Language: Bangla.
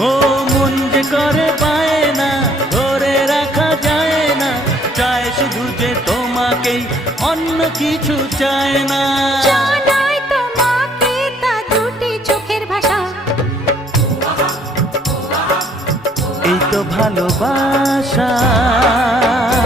ও মন যে করে পায় না, ধরে রাখা যায় না, চায় শুধু যে তোমাকেই, অন্য কিছু চায় না। জানাই তোমাকে তা দুটি চোখের ভাষা, এই তো ভালোবাসা।